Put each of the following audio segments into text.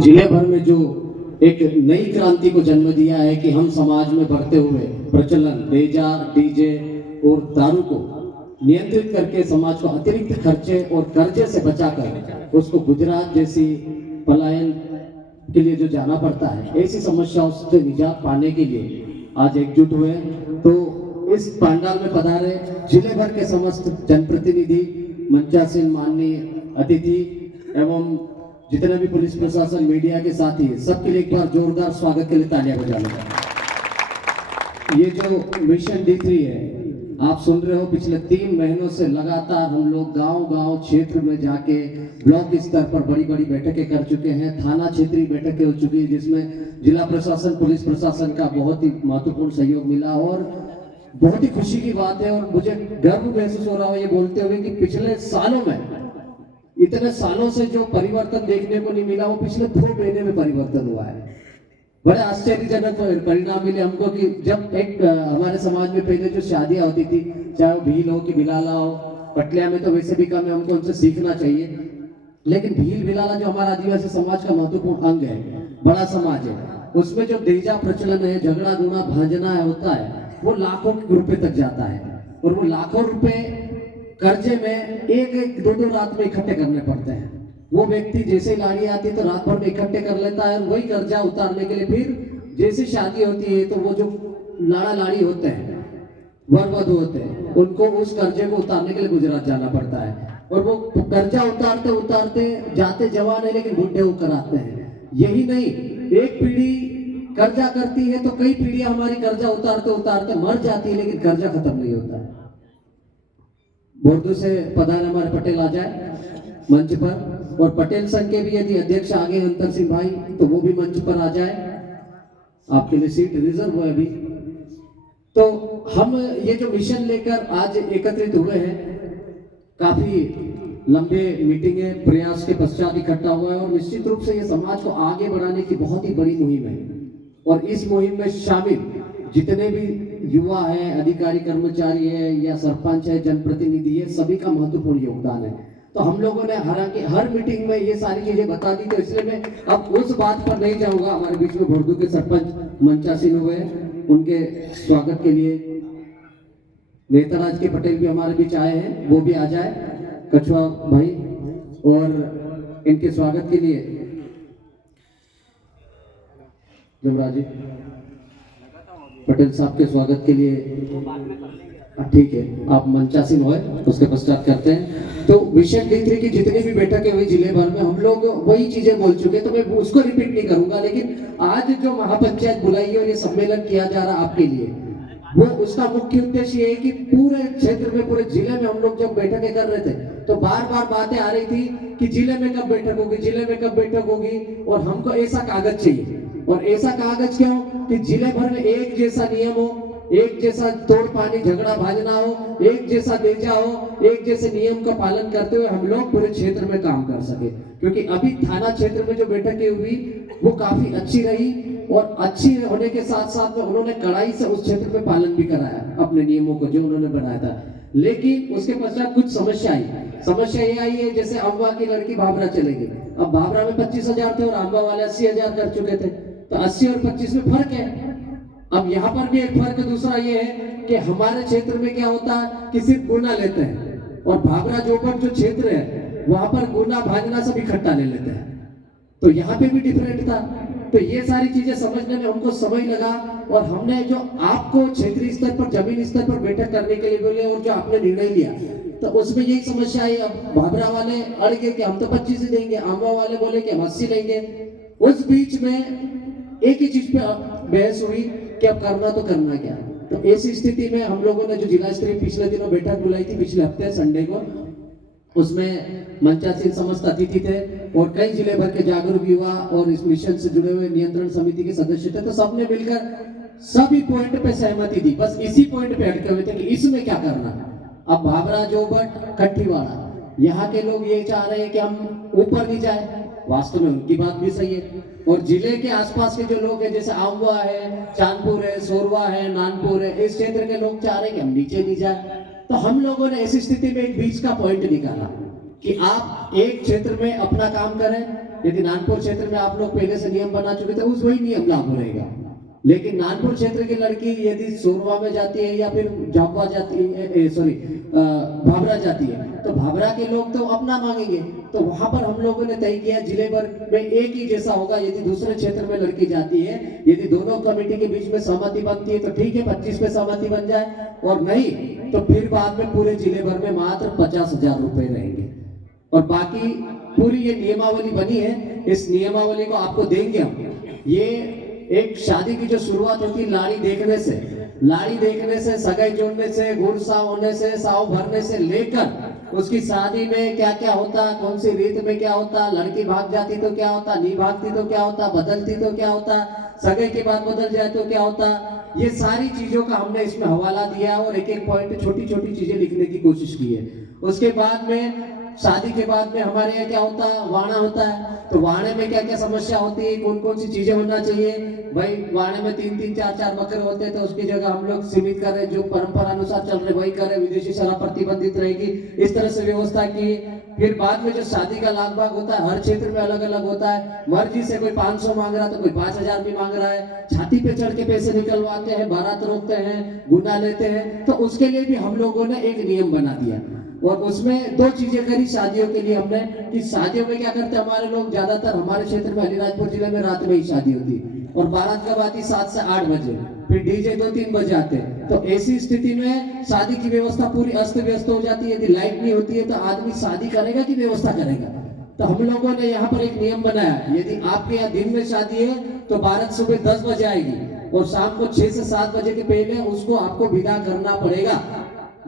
जिले भर में जो एक नई क्रांति को जन्म दिया है कि हम समाज में बढ़ते हुए प्रचलन डेजा डीजे और दारू को नियंत्रित करके समाज को अतिरिक्त खर्चे और कर्जे से बचाकर उसको गुजरात जैसी पलायन के लिए जो जाना पड़ता है, ऐसी समस्याओं से निजात पाने के लिए आज एकजुट हुए। तो इस पंडाल में पधारे जिले भर के समस्त जनप्रतिनिधि, मंचासीन माननीय अतिथि एवं जितने भी पुलिस प्रशासन, मीडिया के साथी, सबके लिए एक बार जोरदार स्वागत के लिए तालियां बजाना। ये जो मिशन D3 है, आप सुन रहे हो, पिछले 3 महीनों से लगातार हम लोग गांव-गांव क्षेत्र में जाके ब्लॉक स्तर पर बड़ी-बड़ी बैठकें कर चुके हैं, थाना क्षेत्रीय बैठकें हो चुकी है, जिसमें जिला प्रशासन, पुलिस प्रशासन का बहुत ही महत्वपूर्ण सहयोग मिला और बहुत ही खुशी की बात है। और मुझे गर्व महसूस हो रहा है ये बोलते हुए कि पिछले सालों में, इतने सालों से जो परिवर्तन देखने को नहीं मिला, वो पिछले 2 महीने में परिवर्तन हुआ है। बड़े आश्चर्यजनक परिणाम मिले हमको कि जब एक हमारे समाज में पहले जो शादियां होती थी, चाहे वो भील हो कि बिलाला हो, पटलिया में तो वैसे भी कम है, हमको उनसे सीखना चाहिए, लेकिन भील बिलाला जो हमारा आदिवासी समाज का महत्वपूर्ण अंग है, बड़ा समाज है, उसमें जो देजा प्रचलन है, झगड़ा गुना भांजना होता है, वो लाखों रुपए तक जाता है। और वो लाखों रुपए कर्जे में एक 2 रात में इकट्ठे करने पड़ते हैं। वो व्यक्ति जैसे लाड़ी आती है तो रात भर में इकट्ठे कर लेता है, वही कर्जा उतारने के लिए फिर जैसे शादी होती है तो वो जो लाड़ा लाड़ी होते हैं, वर वधू होते हैं, उनको उस कर्जे को उतारने के लिए गुजरात जाना पड़ता है। और वो कर्जा उतारते उतारते जाते जवान है लेकिन बुढ़े होकर आते हैं। यही नहीं, एक पीढ़ी कर्जा करती है तो कई पीढ़ियां हमारी कर्जा उतारते उतारते मर जाती है, लेकिन कर्जा खत्म नहीं होता है। बोर्डो से पधारे हमारे पटेल आ जाए मंच पर, और पटेल संघ के भी यदि अध्यक्ष आगे अंतर सिंह भाई तो वो भी मंच पर आ जाए, आपके लिए सीट रिजर्व है अभी। तो हम ये जो मिशन लेकर आज एकत्रित हुए हैं, काफी लंबे मीटिंगे प्रयास के पश्चात इकट्ठा हुआ है और निश्चित रूप से ये समाज को आगे बढ़ाने की बहुत ही बड़ी मुहिम है। और इस मुहिम में शामिल जितने भी युवा है, अधिकारी कर्मचारी है या सरपंच है, जनप्रतिनिधि है, सभी का महत्वपूर्ण योगदान है। तो हम लोगों ने हालांकि हर मीटिंग में ये सारी चीजें बता दी, तो इसलिए मैं अब उस बात पर नहीं जाऊंगा। हमारे बीच में भोरदू के सरपंच मंचासीन हुए, उनके स्वागत के लिए नेताराज के पटेल भी हमारे बीच आए हैं, वो भी आ जाए, कछुआ भाई, और इनके स्वागत के लिए जमराज जी पटेल साहब के स्वागत के लिए, ठीक है, आप मंचासीन हुए, उसके पश्चात करते हैं। तो मिशन D3 की जितनी भी बैठकें हुई जिले भर में, हम लोग वही चीजें बोल चुके, तो मैं उसको रिपीट नहीं करूंगा। लेकिन आज जो महापंचायत बुलाई है और ये सम्मेलन किया जा रहा है आपके लिए, वो उसका मुख्य उद्देश्य ये है कि पूरे क्षेत्र में, पूरे जिले में हम लोग जब बैठकें कर रहे थे तो बार बार बातें आ रही थी कि जिले में कब बैठक होगी, जिले में कब बैठक होगी, और हमको ऐसा कागज चाहिए। और ऐसा कागज क्यों कि जिले भर में एक जैसा नियम हो, एक जैसा तोड़ पानी झगड़ा भाजना हो, एक जैसा देजा हो, एक जैसे नियम का पालन करते हुए हम लोग पूरे क्षेत्र में काम कर सके। क्योंकि अभी थाना क्षेत्र में जो बैठकें हुई वो काफी अच्छी रही, और अच्छी होने के साथ साथ में उन्होंने कड़ाई से उस क्षेत्र में पालन भी कराया अपने नियमों को जो उन्होंने बनाया था। लेकिन उसके पश्चात कुछ समस्या आई। समस्या ये आई है, जैसे अम्बा की लड़की भाभरा चलेगी, अब भाभरा में 25,000 थे और अम्बा वाले 80,000 कर चुके थे, तो 80 और 25 में फर्क है। अब यहाँ पर भी एक फर्क दूसरा ये है कि हमारे क्षेत्र में क्या होता है कि सिर्फ गुना लेते हैं, और भाभरा जोबट जो क्षेत्र है वहां पर गुना भाजना सब इकट्ठा ले लेते हैं। तो यहाँ पे भी डिफरेंट था। तो ये सारी चीजें समझने में हमको समय लगा, और हमने जो आपको क्षेत्रीय स्तर पर, जमीन स्तर पर बैठक करने के लिए बोले और जो आपने निर्णय लिया, तो उसमें यही समस्या है। अब भाभरा वाले अड़ गए कि हम तो 25 ही देंगे, आंबा वाले बोले कि हम 80 लेंगे। उस बीच में एक ही चीज पे बहस हुई कि अब करना तो करना क्या। तो ऐसी स्थिति में हम लोगों ने जो जिला स्तरीय पिछले दिनों बैठक बुलाई थी, पिछले हफ्ते संडे को, उसमें मंचासीन समस्त अतिथि थे और कई जिले भर के जागरूक युवा और इस मिशन से जुड़े हुए नियंत्रण समिति के सदस्य थे। तो सबने मिलकर सभी पॉइंट पे सहमति दी, बस इसी पॉइंट पे अटके हुए थे कि इसमें क्या करना। अब भाभरा जोबट कट्ठीवाड़ा, यहाँ के लोग ये चाह रहे हैं कि हम ऊपर नहीं जाए, वास्तव में उनकी बात भी सही है। और जिले के आसपास के जो लोग हैं, जैसे आमवा है, चांदपुर है, सोरवा है, नानपुर है, इस क्षेत्र के लोग चाह रहे हैं कि हम नीचे नहीं जाए। तो हम लोगों ने ऐसी स्थिति में एक बीच का पॉइंट निकाला कि आप एक क्षेत्र में अपना काम करें, यदि नानपुर क्षेत्र में आप लोग पहले से नियम बना चुके थे उस वही नियम लागू रहेगा। लेकिन नानपुर क्षेत्र की लड़की यदि सोरवा में जाती है या फिर झाबुआ जाती है, सॉरी भाभरा जाती है, तो भाभरा के लोग तो अपना मांगेंगे। तो वहां पर हम लोगों ने तय किया जिले भर में एक ही जैसा होगा। यदि दूसरे क्षेत्र में लड़की जाती है, यदि दोनों कमेटी के बीच में सहमति बनती है तो ठीक है, 25 में सहमति बन जाए, और नहीं तो फिर बाद में पूरे जिले भर में मात्र 50,000 रुपए रहेंगे। और बाकी पूरी ये नियमावली बनी है, इस नियमावली को आपको देंगे हम। ये एक शादी की जो शुरुआत होती है लाड़ी देखने से, सगाई जोड़ने से, गुड़साव होने से, साव भरने से लेकर उसकी शादी में क्या क्या होता, कौन सी रीत में क्या होता, लड़की भाग जाती तो क्या होता, नहीं भागती तो क्या होता, बदलती तो क्या होता, सगाई के बाद बदल जाए तो क्या होता, ये सारी चीजों का हमने इसमें हवाला दिया और एक एक पॉइंट छोटी छोटी चीजें लिखने की कोशिश की है। उसके बाद में शादी के बाद में हमारे यहाँ क्या होता है, वाणा होता है। तो वाणे में क्या क्या समस्या होती है, कौन कौन सी चीजें होना चाहिए। भाई वाणे में 3-3, 4-4 बकरे होते हैं, तो उसकी जगह हम लोग सीमित करें, जो परंपरा अनुसार चल रहे वही करें, विदेशी शराब प्रतिबंधित रहेगी, इस तरह से व्यवस्था की। फिर बाद में जो शादी का लाग भाग होता है हर क्षेत्र में अलग अलग होता है। मर्जी से कोई 500 मांग रहा है तो कोई 5,000 भी मांग रहा है। छाती पे चढ़ के पैसे निकलवाते हैं, बारात रोकते हैं, गुना लेते हैं। तो उसके लिए भी हम लोगों ने एक नियम बना दिया और उसमें 2 चीजें करी शादियों के लिए हमने, कि शादियों में क्या करते हैं हमारे लोग, ज्यादातर हमारे क्षेत्र में अलीराजपुर जिले में रात में ही शादी होती है और बारात कब आती 7 से 8 बजे, फिर डीजे 2-3 बजे आते हैं। तो ऐसी स्थिति में शादी की व्यवस्था पूरी अस्त व्यस्त हो जाती है। यदि लाइट नहीं होती है तो आदमी शादी करेगा कि व्यवस्था करेगा। तो हम लोगों ने यहाँ पर एक नियम बनाया, यदि आपके यहाँ दिन में शादी है तो बारात सुबह 10 बजे आएगी और शाम को 6 से 7 बजे के पहले उसको आपको विदा करना पड़ेगा।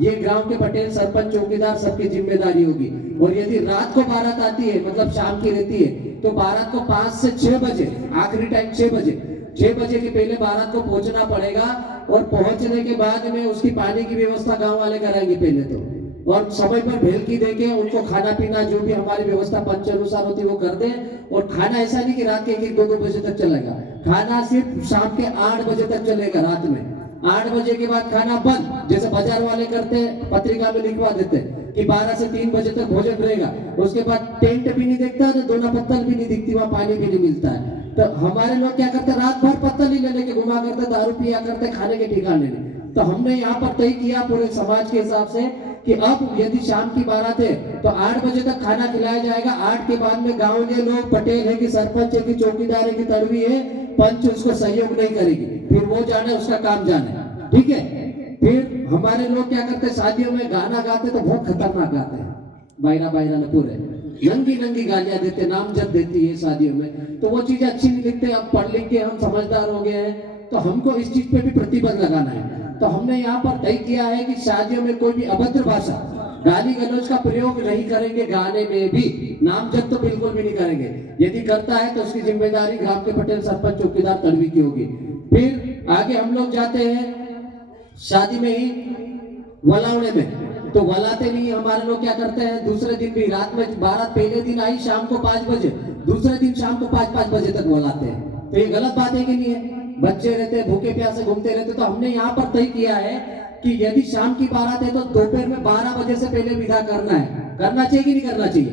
ये ग्राम के पटेल, सरपंच, चौकीदार सबकी जिम्मेदारी होगी। और यदि रात को बारात आती है, मतलब शाम की रहती है, तो बारात को 5 से 6 बजे, आखिरी टाइम 6 बजे के पहले बारात को पहुंचना पड़ेगा। और पहुंचने के बाद में उसकी पानी की व्यवस्था गांव वाले कराएंगे पहले तो, और समय पर भेलकी देके उनको खाना पीना जो भी हमारी व्यवस्था पंच अनुसार होती है वो कर दे। और खाना ऐसा नहीं कि रात के 1-1, 2-2 बजे तक चलेगा, खाना सिर्फ शाम के 8 बजे तक चलेगा। रात में 8 बजे के बाद खाना बंद, जैसे बाजार वाले करते हैं, पत्रिका में लिखवा देते हैं कि 12 से 3 बजे तक भोजन रहेगा। उसके बाद टेंट भी नहीं दिखता है, दोना पत्तल भी नहीं दिखती, वहाँ पानी भी नहीं मिलता है। तो हमारे लोग क्या करते हैं, रात भर पत्तल ही लेने के घुमा करते, दारू पिया करते, खाने के ठिकाने नहीं। तो हमने यहाँ पर तय किया पूरे समाज के हिसाब से कि अब यदि शाम की बारात है तो 8 बजे तक खाना खिलाया जाएगा। 8 के बाद में गाँव के लोग, पटेल है कि सरपंच है कि चौकीदार है कि तड़वी है, पंच उसको सहयोग नहीं करेगी, फिर वो जाने उसका काम जाने, ठीक है। फिर हमारे लोग क्या करते हैं, शादियों में गाना गाते तो बहुत खतरनाक गाते हैं, बायरा ने पूरे नंगी गालियां देते, नामजद देती है शादियों में। तो वो चीजें अच्छी नहीं लिखते। अब पढ़ लिख के हम समझदार हो गए हैं, तो हमको इस चीज पे भी प्रतिबंध लगाना है। तो हमने यहाँ पर तय किया है कि शादियों में कोई भी अभद्र भाषा, गाली गलौज का प्रयोग नहीं करेंगे। गाने में भी नामजद तो बिल्कुल भी नहीं करेंगे। यदि करता है तो उसकी जिम्मेदारी ग्राम के पटेल, सरपंच, चौकीदार, तड़वी की होगी। फिर आगे हम लोग जाते हैं शादी में ही वलावने में। तो वलाते नहीं, हमारे लोग क्या करते हैं, दूसरे दिन भी रात में, बारात पहले दिन आई शाम को 5 बजे, दूसरे दिन शाम को 5-5 बजे तक वलाते हैं। तो ये गलत बात है कि नहीं है? बच्चे रहते भूखे प्यासे घूमते रहते। तो हमने यहाँ पर तय किया है कि यदि शाम की बारात है तो दोपहर में 12 बजे से पहले विदा करना है। करना चाहिए कि नहीं करना चाहिए?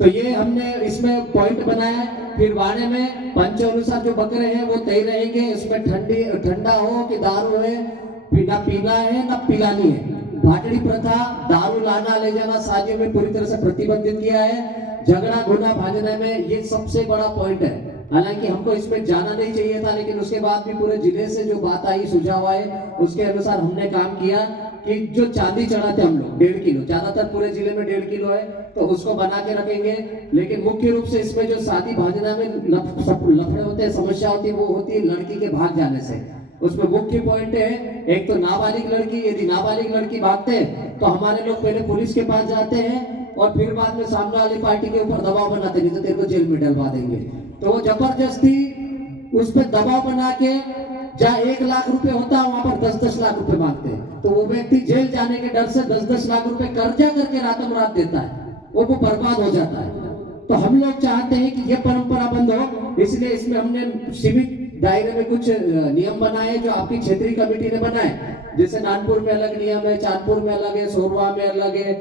तो ये हमने इसमें पॉइंट बनाया है। फिर वाणे में पंच अनुसार जो बकरे हैं वो तय रहेंगे। इसमें ठंडा हो कि दारू है, ना पीना है ना पिलानी है। भाटड़ी प्रथा, दारू लाना ले जाना शादियों में पूरी तरह से प्रतिबंधित किया है। झगड़ा गुना भाजने में ये सबसे बड़ा पॉइंट है। हालांकि हमको इसमें जाना नहीं चाहिए था, लेकिन उसके बाद भी पूरे जिले से जो बात आई, सुझाव आए, उसके अनुसार हमने काम किया कि जो चांदी चढ़ाते हम लोग 1.5 किलो, ज्यादातर पूरे जिले में 1.5 किलो है, तो उसको बना के रखेंगे। लेकिन मुख्य रूप से इसमें जो शादी भाजना में लफड़े होते हैं, समस्या होती है, वो होती है लड़की के भाग जाने से। उसमें मुख्य पॉइंट है, एक तो नाबालिग लड़की, यदि नाबालिग लड़की भागते हैं तो हमारे लोग पहले पुलिस के पास जाते हैं और फिर बाद में सामने वाली पार्टी के ऊपर दबाव बनाते, नहीं तो तेरे को जेल में डलवा देंगे। तो वो जबरदस्ती उस पर दबाव बना के, जहाँ 1 लाख रुपए होता है वहां पर 10-10 लाख रुपए मांगते हैं। तो वो व्यक्ति जेल जाने के डर से 10-10 लाख रुपए कर्जा करके रातों रात देता है, वो बर्बाद हो जाता है। तो हम लोग चाहते हैं कि ये परंपरा बंद हो, इसलिए इसमें हमने सीमित दायरे में कुछ नियम बनाए जो आपकी क्षेत्रीय कमेटी ने बनाए। जैसे नानपुर में अलग नियम है, चांदपुर में अलग है, सोरवा में अलग है,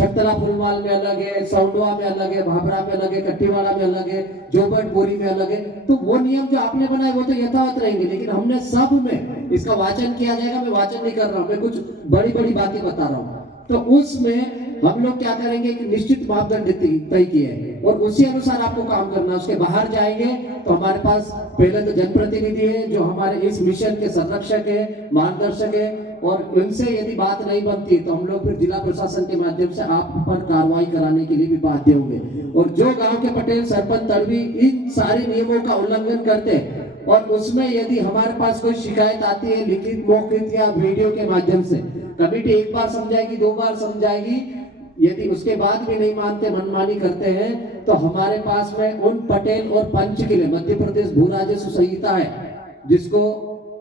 छतरा फुलवाल में अलग है, सौंडवा में अलग है, भाभरा में अलग है, कट्टीवाड़ा में अलग है, जोबट बोरी में अलग है। तो वो नियम जो आपने बनाए वो तो यथावत रहेंगे, लेकिन हमने सब में इसका वाचन किया जाएगा। मैं वाचन नहीं कर रहा हूँ, मैं कुछ बड़ी बड़ी बातें बता रहा हूँ। तो उसमें हम लोग क्या करेंगे, एक निश्चित मापदंड तय किए हैं और उसी अनुसार आपको काम करना है। उसके बाहर जाएंगे तो हमारे पास पहले तो जनप्रतिनिधि है जो हमारे इस मिशन के संरक्षक है, मार्गदर्शक है, और उनसे यदि बात नहीं बनती तो हम लोग फिर जिला प्रशासन के माध्यम से आप पर कार्रवाई कराने के लिए भी बाध्य होंगे। और जो गांव के पटेल, सरपंच, तड़वी इन सारे नियमों का उल्लंघन करते हैं और उसमें यदि हमारे पास कोई शिकायत आती है लिखित, मौखिक या वीडियो के माध्यम से, कमेटी एक बार समझाएगी, 2 बार समझाएगी, यदि उसके बाद भी नहीं मानते, मनमानी करते हैं, तो हमारे पास में उन पटेल और पंच के लिए मध्य प्रदेश भू राजस्व संहिता है, जिसको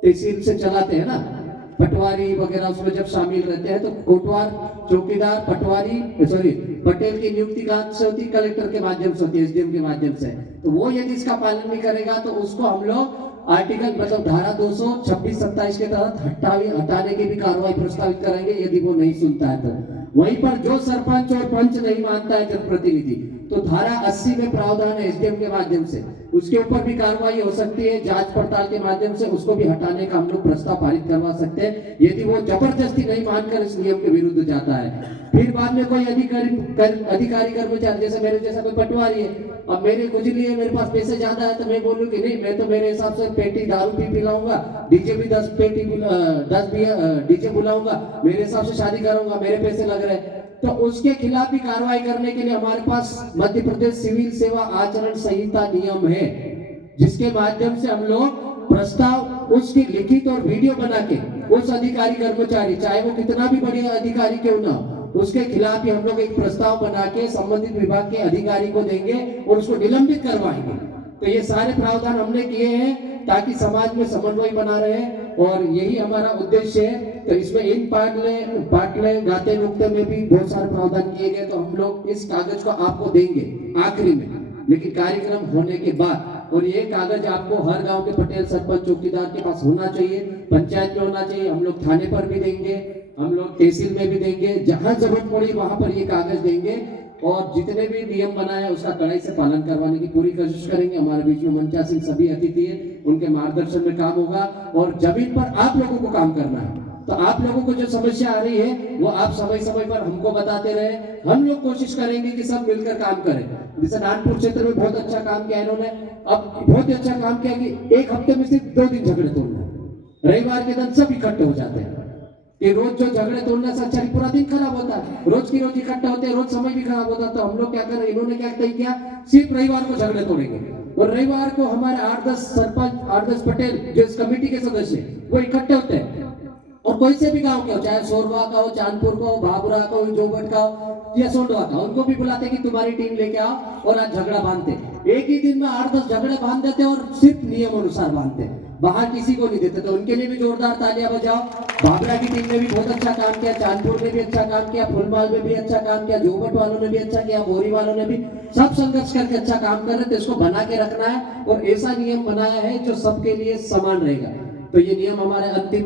तहसील से चलाते हैं ना, पटवारी वगैरह उसमें जब शामिल रहते हैं तो कोटवार, चौकीदार, पटेल की नियुक्ति कहाँ से होती है? कलेक्टर के माध्यम से होती है, एसडीएम के माध्यम से। तो वो यदि इसका पालन नहीं करेगा तो उसको हम लोग आर्टिकल मतलब धारा 226-27 के तहत हटाने की भी कार्रवाई प्रस्तावित करेंगे यदि वो नहीं सुनता है तो। वहीं पर जो सरपंच और पंच नहीं मानता है जनप्रतिनिधि, तो धारा 80 में प्रावधान है एसडीएम के माध्यम से, उसके ऊपर भी कार्रवाई हो सकती है, जांच पड़ताल के माध्यम से उसको भी हटाने का हम लोग प्रस्ताव पारित करवा सकते हैं यदि वो जबरदस्ती नहीं मानकर इस नियम के विरुद्ध जाता है। फिर बाद में कोई अधिकारी कर्मचारी, जैसे मेरे जैसा कोई पटवारी है, अब मेरे खुजली है, मेरे पास पैसे ज्यादा है, तो मैं बोलूं कि नहीं, मैं तो मेरे हिसाब से पेटी दारू भी पिलाऊंगा, डीजे भी 10 डीजे बुलाऊंगा, मेरे हिसाब से शादी करूंगा, मेरे पैसे लग रहे हैं, तो उसके खिलाफ भी कार्रवाई करने के लिए हमारे पास मध्य प्रदेश सिविल सेवा आचरण संहिता नियम है, जिसके माध्यम से हम लोग प्रस्ताव उसकी लिखित और वीडियो बना के उस अधिकारी कर्मचारी, चाहे वो कितना भी बढ़िया अधिकारी क्यों ना, उसके खिलाफ ही हम लोग एक प्रस्ताव बना के संबंधित विभाग के अधिकारी को देंगे और उसको निलंबित करवाएंगे। तो ये सारे प्रावधान हमने किए हैं ताकि समाज में समन्वय बना रहे, और यही हमारा उद्देश्य है। तो इसमें इन पाटले गाते नुक्ते में भी बहुत सारे प्रावधान किए गए। तो हम लोग इस कागज को आपको देंगे आखिरी में, लेकिन कार्यक्रम होने के बाद। और ये कागज आपको हर गांव के पटेल, सरपंच, चौकीदार के पास होना चाहिए, पंचायत में होना चाहिए, हम लोग थाने पर भी देंगे, हम लोग तहसील में भी देंगे, जहां जरूरत पड़ी वहां पर ये कागज देंगे। और जितने भी नियम बनाए उसका कड़ाई से पालन करवाने की पूरी कोशिश करेंगे। हमारे बीच में मंचा सिंह सभी अतिथि हैं, उनके मार्गदर्शन में काम होगा। और जमीन पर आप लोगों को काम करना है, तो आप लोगों को जो समस्या आ रही है वो आप समय समय पर हमको बताते रहे, हम लोग कोशिश करेंगे कि सब मिलकर काम करें। जैसे नानपुर क्षेत्र में बहुत अच्छा काम किया इन्होंने, अब बहुत अच्छा काम किया कि एक हफ्ते में सिर्फ 2 दिन झगड़े तोड़ना, रविवार के दिन सब इकट्ठे हो जाते हैं कि रोज जो झगड़े तोड़ने से अच्छा पूरा दिन खराब होता है, रोज की रोज इकट्ठा होते हैं, रोज समय भी खराब होता है। तो हम लोग क्या करें, इन्होंने क्या तय किया, सिर्फ रविवार को झगड़े तोड़ेंगे, और रविवार को हमारे 8-10 सरपंच, 8-10 पटेल जो इस कमेटी के सदस्य वो इकट्ठे होते हैं, और कोई से भी गांव के हो, चाहे सोरवा का हो, चांदपुर का हो, भाभरा का हो, जोबट का हो या सोंडवा का, उनको भी बुलाते कि तुम्हारी टीम लेके आओ और आज झगड़ा बांधते। एक ही दिन में 8-10 झगड़े बांध देते और सिर्फ नियम अनुसार बांधते, बाहर किसी को नहीं देते। तो उनके लिए भी जोरदार तालियां बजाओ। भाभरा की टीम ने भी बहुत अच्छा काम किया, चांदपुर ने भी अच्छा काम किया, फुलमाल में भी अच्छा काम किया, जोबट वालों ने भी अच्छा किया, बोरी वालों ने भी, सब संघर्ष करके अच्छा काम कर रहे थे। इसको बना के रखना है और ऐसा नियम बनाया है जो सबके लिए समान रहेगा। तो ये नियम हमारे अंतिम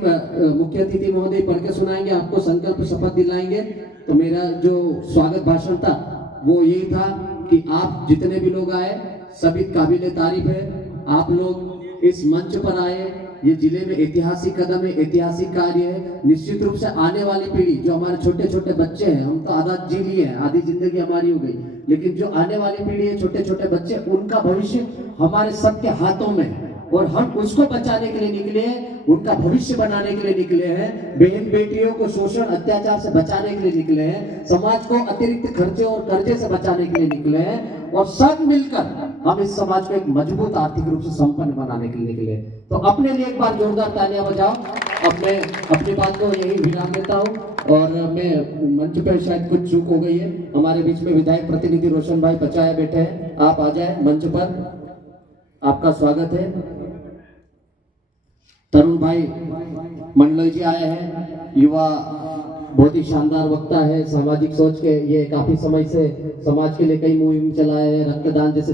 मुख्य अतिथि महोदय पढ़ के सुनाएंगे, आपको संकल्प शपथ दिलाएंगे। तो मेरा जो स्वागत भाषण था वो यही था कि आप जितने भी लोग आए सभी काबिले तारीफ है, आप लोग इस मंच पर आए, ये जिले में ऐतिहासिक कदम है, ऐतिहासिक कार्य है। निश्चित रूप से आने वाली पीढ़ी, जो हमारे छोटे छोटे बच्चे हैं, हम तो आधा जी लिए हैं, आधी जिंदगी हमारी हो गई, लेकिन जो आने वाली पीढ़ी है, छोटे छोटे बच्चे, उनका भविष्य हमारे सबके हाथों में है और हम उसको बचाने के लिए निकले हैं, उनका भविष्य बनाने के लिए निकले हैं, बहन बेटियों को शोषण अत्याचार से बचाने के लिए निकले हैं, समाज को अतिरिक्त खर्चे और कर्जे से बचाने के लिए निकले हैं, और सब मिलकर हम इस समाज को एक मजबूत आर्थिक रूप से संपन्न बनाने के लिए निकले। तो अपने लिए एक बार जोरदार तालियां बजाओ। अब मैं अपनी बात को यही विराम देता हूँ, और मैं मंच पर शायद कुछ चूक हो गई है। हमारे बीच में विधायक प्रतिनिधि रोशन भाई पचाया बैठे हैं, आप आ जाए मंच पर, आपका स्वागत है। तरुण भाई मंडलोई जी आए हैं, युवा बहुत ही शानदार वक्ता है, सामाजिक सोच के, ये काफी समय से समाज के लिए कई मुहिम चलाए हैं, रक्तदान जैसे